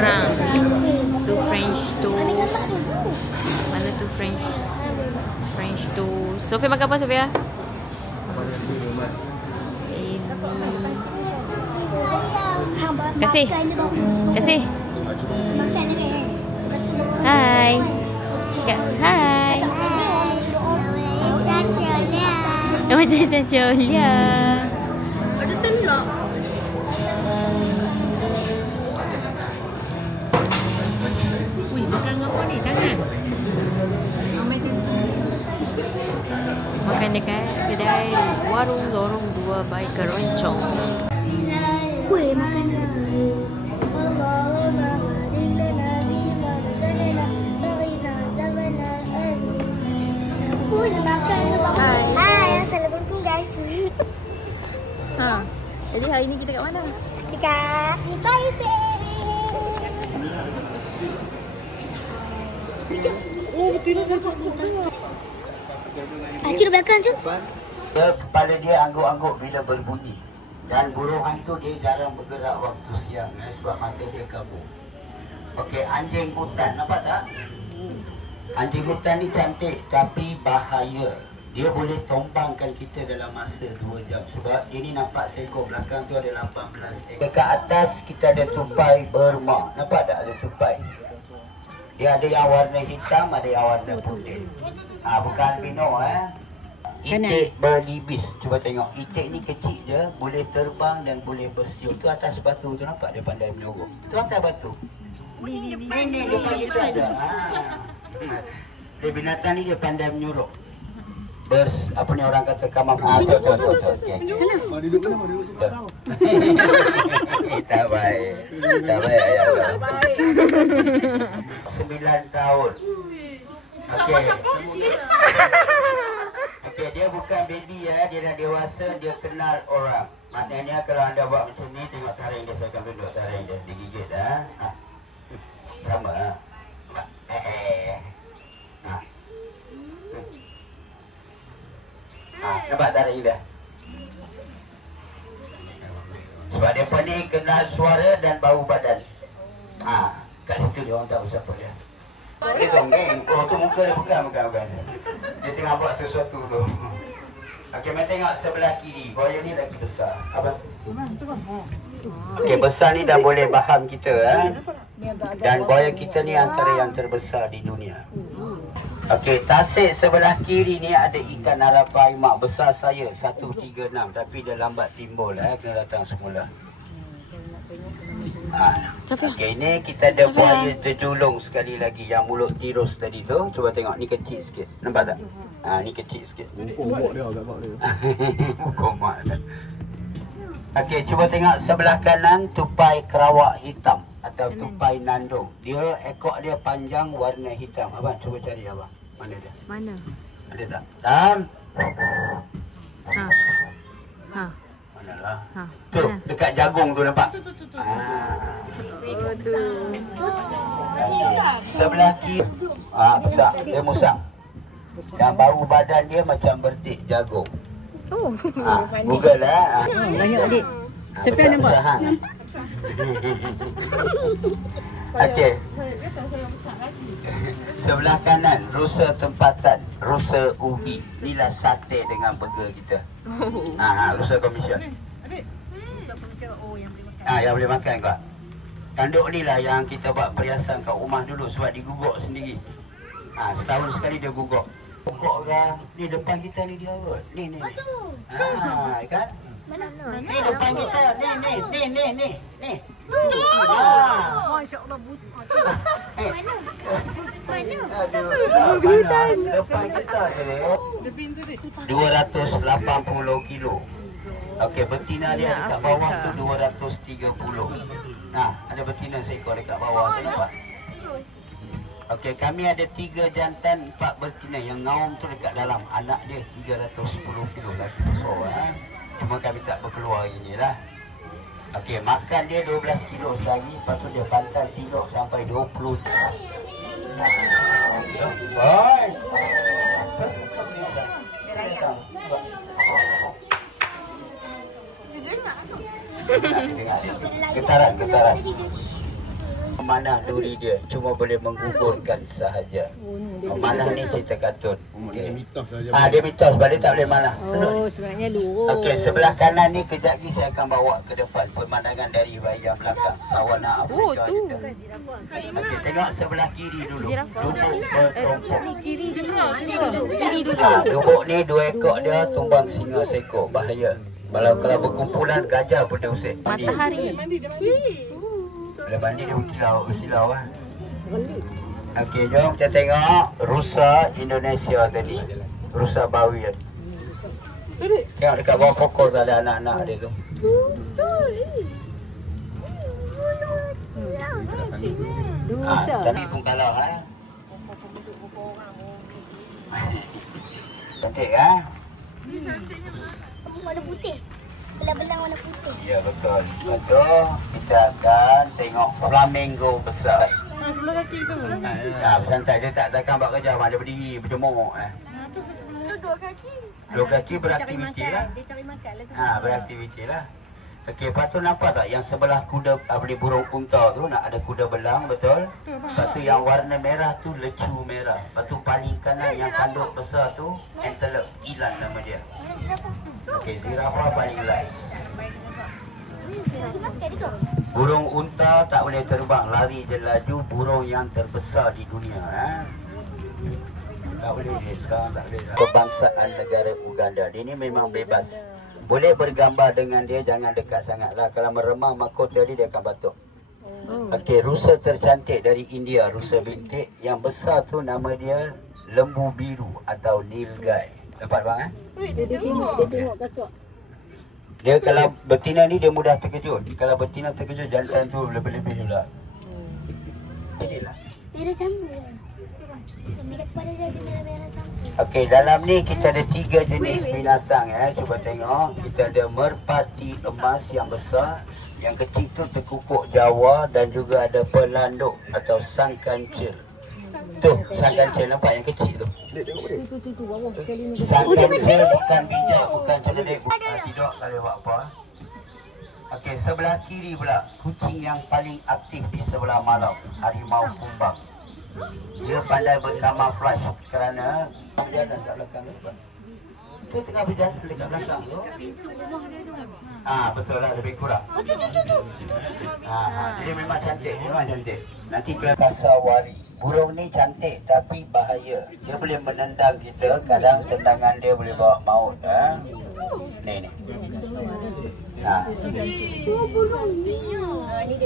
orang. Tu French toast. Mana tu French toast. Sofia makan apa Sofia? Ini. Kasih. Kasih. Hai. Cakap hai. Macam Julia. Ada telur. Wih, makan apa ni? Tangan. Makan dekat kedai Warung Lorong 2 by Keroncong. Wih, makan dah. Hai, assalamualaikum guys. Ha. Jadi hari ni kita kat mana? Dekat Taipei. Acu di belakang tu. Kepala dia angguk-angguk bila berbunyi. Dan burung hantu dia jarang bergerak waktu siang sebab mata dia kabur. Okey, anjing hutan. Nampak tak? Anjing hutan ni cantik tapi bahaya. Dia boleh tombangkan kita dalam masa 2 jam. Sebab dia ni nampak seekor belakang tu ada 18 ekor. Dekat atas kita ada tupai Burma. Nampak tak ada tupai? Dia ada yang warna hitam, ada yang warna putih. Bukan albino Itik berlibis. Cuba tengok. Itik ni kecil je, boleh terbang dan boleh bersiul. Tu atas batu tu nampak dia pandai menyorok. Tu atas batu. Ni depan kita ada. Dia binatang ni dia pandai menyorok. Apa ni orang kata kamar. Betul. Okey. Tak baik. Tak baik ayah. 9 tahun. Okey. Okey, dia bukan baby dia dah dewasa, dia kenal orang. Maknanya kalau anda buat macam ni, tengok taring dia, saya akan duduk taring dia, digigit sama nampak taring dia. Sebab dia ni kenal suara dan bau badan. Kat situ dia orang tahu siapa dia. Dia zonggeng. Oh, tu muka dia bukan. Dia tengah buat sesuatu tu. Okey, mari tengok sebelah kiri. Buaya ni lagi besar. Apa? Okey, besar ni dah boleh faham kita Dan buaya kita ni antara yang terbesar di dunia. Okey, tasik sebelah kiri ni ada ikan arapaima besar saya 136 tapi dia lambat timbul kena datang semula. Okey, ni kita ada buaya terjulung sekali lagi yang mulut tirus tadi tu. Cuba tengok ni kecil sikit. Nampak tak? Ni kecil sikit. Komak dia agak dia. Komak dia. Okey, cuba tengok sebelah kanan tupai kerawak hitam atau tupai nandung. Dia ekor dia panjang warna hitam. Abang cuba cari abang. Mana dia? Mana? Ada tak? Tam. Manalah. Tu dekat jagung tu nampak. Sebelah kiri. Besar. Dia musang. Dan bau badan dia macam bertik jagung. Google Banyak adik. Sofia nampak? Okey. Sebelah kanan rusa tempatan, rusa ubi. Inilah sate dengan burger kita. Rusa komision. Rusa komision yang boleh makan. Yang boleh makan kau. Tanduk ni lah yang kita buat perhiasan kat rumah dulu sebab diguguk sendiri. Setahun sekali dia guguk. Guguk orang ni depan kita ni dia kot. Ni. Kan? Mana? Ni depan kita. Ni. Masya-Allah busuk. Mana? Depan kita je. 280 kilo. Okey, betina dia dekat bawah tu 230. Ada betina seekor dekat bawah tu nampak? Okey, kami ada 3 jantan, 4 betina. Yang ngaum tu dekat dalam. Anak dia 310 kilo lagi besar. Cuma kami tak berkeluar hari ni lah. Okey, makan dia 12 kilo sehari. Lepas tu dia pantal tidur sampai 20. Baik. Getaran. memanah duri dia, cuma boleh menggugurkan sahaja. Memanah ni cerita kartun. Okay. Dia mitos sebab dia tak boleh manah. Oh, sebenarnya lurus. Okey, sebelah kanan ni kejap lagi saya akan bawa ke depan pemandangan dari bahagian belakang sawana Afrika kita. Okey, tengok sebelah kiri dulu. Lubuk bertumpuk. Kiri dulu. Lubuk ni 2 ekor dia tumbang singa seekor. Bahaya. Kalau berkumpulan gajah pun dia usik. Matahari. Bila mandi dia bersilau lah. Okey, jom kita tengok rusa Indonesia tadi. Rusa bawi. Tengok dekat bawah pokok tu ada anak-anak dia tu. Tadi pun kalah Cantik Warna putih. Belang-belang warna putih. Ya betul. Lepas tu kita akan tengok flamingo besar. Sebelah kaki tu. Bersantai dia takkan buat kerja, dia berdiri berjemur. Tu 2 kaki. 2 kaki beraktiviti lah. Dia cari makan lah tu. Beraktiviti lah. Okey, lepas tu nampak tak yang sebelah kuda burung unta tu nak ada kuda belang, betul? Lepas tu yang warna merah tu lecu merah. Lepas tu paling kanan yang tanduk besar tu antelope, ilan nama dia. Okey, zirafah paling last. Burung unta tak boleh terbang, lari je laju, burung yang terbesar di dunia. Tak boleh sekarang, tak boleh. Kebangsaan negara Uganda, dia ni memang bebas. Boleh bergambar dengan dia, jangan dekat sangatlah. Kalau meremang mahkota dia akan batuk. Okey, rusa tercantik dari India, rusa bintik. Yang besar tu nama dia lembu biru atau nilgai. Dapat bang Dia tengok kakak. Dia kalau betina ni dia mudah terkejut. Kalau betina terkejut, jantan tu lebih-lebih pula. Inilah. Merah campur. Dekat kepala dia ada merah-merah campur. Okey, dalam ni kita ada 3 jenis binatang Cuba tengok. Kita ada merpati emas yang besar. Yang kecil tu tekukuk Jawa dan juga ada pelanduk atau sang kancil. Tu, sang kancil nampak yang kecil tu. Tu bawah sekali ni. Sang kancil bukan bijak, bukan celedik, tidak kalau buat apa. Okey, sebelah kiri pula kucing yang paling aktif di sebelah malam, harimau kumbang. Dia pandai berkamuflaj kerana dia dan kat belakang tu. Dia tengah berjalan dekat belakang tu. Betul lah, lebih kurang. Dia memang cantik, Nanti keluar kasawari. Burung ni cantik tapi bahaya. Dia boleh menendang kita, kadang tendangan dia boleh bawa maut. Ni.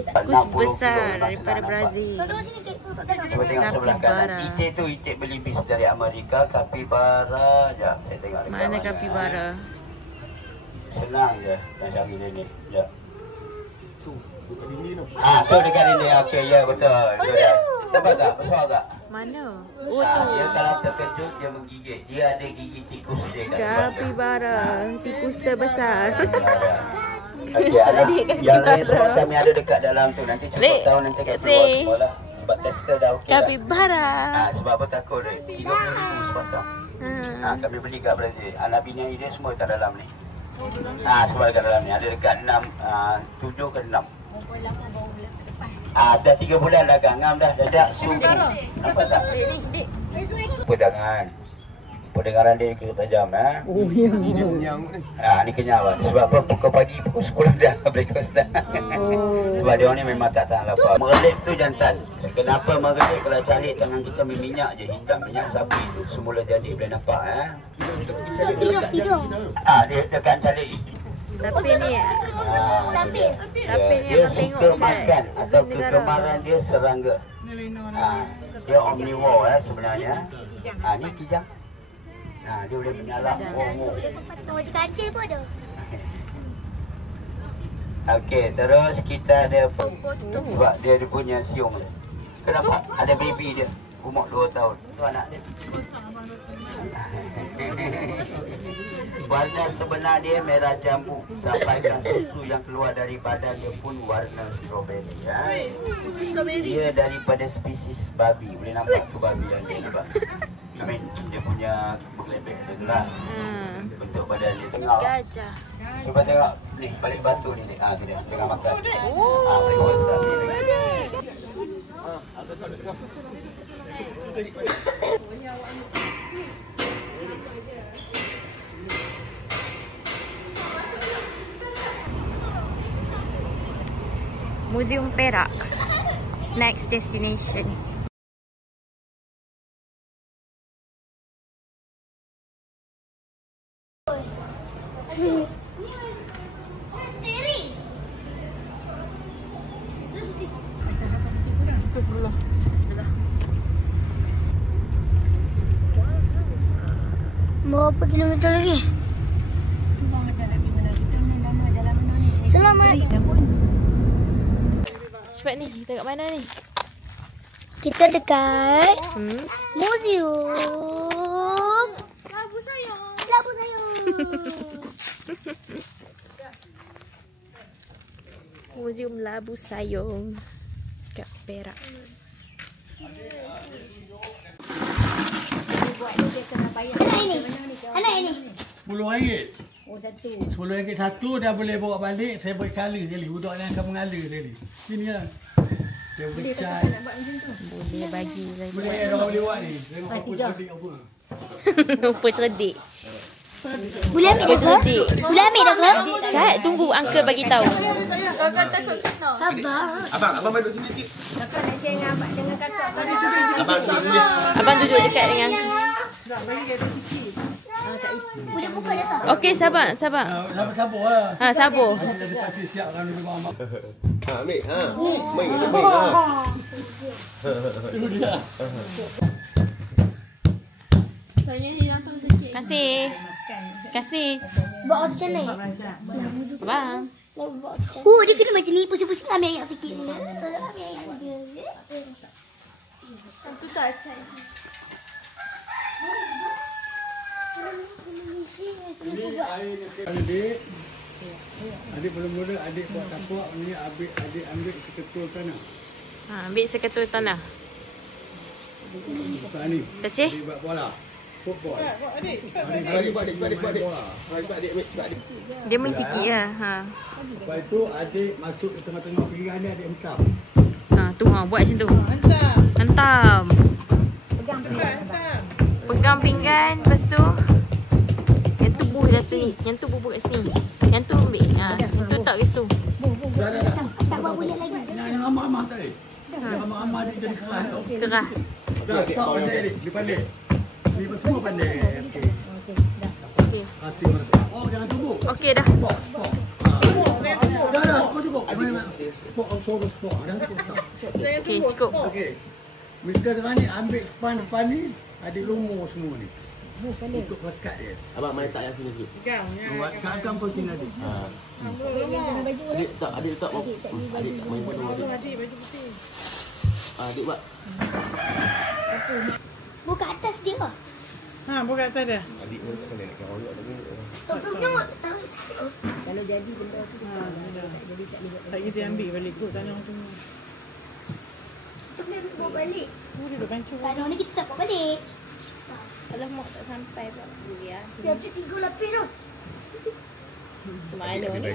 Tikus besar daripada Brazil. Cuba tengok sebelah kanan. Itik tu itik belibis dari Amerika. Kapibara. Sekejap, saya tengok dekat Mana kapibara? Senang je nak cari dia ni. Sekejap. Tu dekat dinding. Okey, ya betul. Nampak tak? Besar tak? Mana? Dia kalau terkejut dia menggigit. Dia ada gigi tikus dia kat Kapibara, tikus terbesar. Okey, yang lain sebab kami ada dekat dalam tu. Nanti cukup tahu nanti kat keluar sekolah. Sebab tester dah okey lah. Kapibara. Sebab apa takut dia? 30,000 sepasang. Kami beli kat Brazil. Anak bini dia semua kat dalam ni. Semua dekat dalam ni. Ada dekat 7 ke 6. Dah 3 bulan dah ngam dah. Dah suku. Nampak tak? Apa tangan? Pendengaran dia ikut tajam. Ni kenyang. Ni kenyang lah. Sebab apa? Pukul pagi, pukul 10 dah breakfast dah. Sebab dia orang ni memang tak tahan lapar. Merelip tu jantan. Kenapa merelip? Kalau calik tangan kita minyak je. Hitam minyak sapi tu. Semula jadi boleh nampak. Hidung. Dia dekat calik. Tapi ni Dia suka makan atau kegemaran dia serangga. Dia omnivore sebenarnya. Ni kijang. Dia boleh menyalak ongo. Macam kancil pun ada. Okey, terus kita ada sebab dia punya siung dia. Kenapa? Ada baby dia. Umur 2 tahun. Tu anak dia. Warna sebenar dia merah jambu. Sampaikan susu yang keluar dari badan dia pun warna strawberry. Dia daripada spesies babi. Boleh nampak tu babi yang dia nampak. Dia punya berlebih dia gelas. Bentuk badan dia tengok. gajah. Cuba tengok ni balik batu ni. Tu dia tengah makan. Balik batu ni. Museum Perak. Next destination. Berapa kilometer lagi? Cuba macam nak pergi mana. Kita ni nama jalan mana ni. Selamat. Cepat ni, kita kat mana ni? Kita dekat Hmm? museum Labu Sayang. Labu Sayang. Museum Labu Sayong kat Perak. Anak ini. Anak ini. RM10. Oh, satu. RM10 satu dah boleh bawa balik. Saya buat cala sekali. Budak ni akan mengalir sekali. Sini lah. Dia boleh cat. Nak buat macam tu. Boleh bagi lagi. Boleh orang boleh buat ni. Tengok apa cerdik apa. Apa cerdik. Boleh ambil dah ke? Boleh ambil dah ke? Sat, tunggu uncle bagi tahu. Sabar. Abang duduk sini sikit. Kakak nak share dengan abang dengan kakak. Abang duduk sini. Abang duduk dekat dengan. Boleh buka dah tak? Okey, sabar. Sabar lah. Ha, sabar. Dia pasti siap kan dulu abang. Ha, ambil. Ha. Main kita main. Ha. Itu dia. Kasih. Kasih. Bawa tu canai. Abang. Oh, dia kena macam ni. Pusing-pusing ambil air sikit. Ambil air sikit. Tu tak cai. Adik belum mula, adik buat tapak ni, adik ambil seketul tanah. Ha, ambil seketul tanah. Bukan ni. Kecil? Adik buat bola. Football. Adik. Dia main sikit lah. Ha. Lepas tu adik masuk ke tengah-tengah pinggan ni, adik hentam. Ha, tu ha, buat macam tu. Hentam. Pegang pinggan, lepas tu yang tu buh kat sini. Yang tu bubuh kat sini. Yang tu ambil. Ha, yang tu tak kat situ. Tak bawa bunyi lagi. Yang ramah-ramah tadi. Yang ramah-ramah adik jadi kerah tau. Kerah. Dah, stop pandai adik. Dia pandai. Dia semua pandai. Okey. Okey. Hati orang tu. Oh, jangan tumbuk. Okey dah. Spok. Dah, cukup. Spok, spok. Dah cukup, stop. Okey, cukup. Okey. Mr. Rani ambil depan ni, adik lumur semua ni. Untuk lekat dia. Abang main tak yang sini dulu. Buat kat posting adik. Ha. Adik tak Adik tak main bodoh adik. Adik buat. Buka atas dia. Ha, buka atas dia. Adik ni tak boleh nak kira orang lagi. Sebelum tahu sikit. Kalau jadi benda tu jadi tak boleh. Tak dia ambil balik kot tanah tu. Kita boleh bawa balik. Dia duduk kancung. Tanah ni kita tak bawa balik. Kalau mak tak sampai pula. Dia. Dia tu 3 lapis tu. Macam mana ni?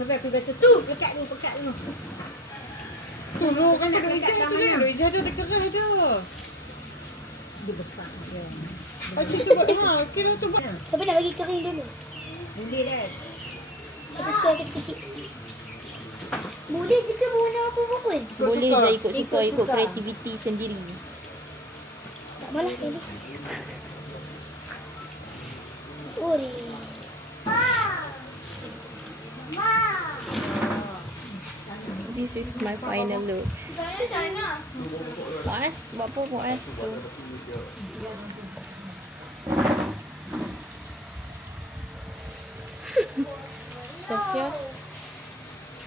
Sampai aku rasa tu pekat dulu. Tunggu kan dia dekat tu dia. Dia ada kerah dah. Dia besar dia. Macam tu buat kira tu buat. Sampai nak bagi kering dulu. Boleh dah. Sampai kering kecil-kecil. Boleh juga warna apa pun. Boleh je ikut kreativiti sendiri. Tak malah ini. Ori. This is my final look. Muaz, buat apa Muaz tu?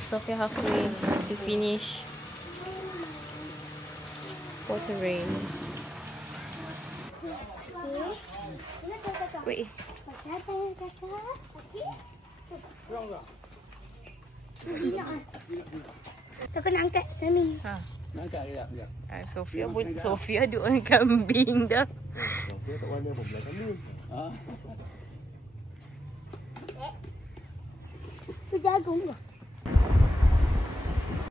Sophia halfway to finish pottery. Wait. Tak kena angkat kami. Ha. Nak angkat ke tak? Sophia duk dengan kambing dah. Dia tak warna pun belah kambing. Ha? Tu jagung ke?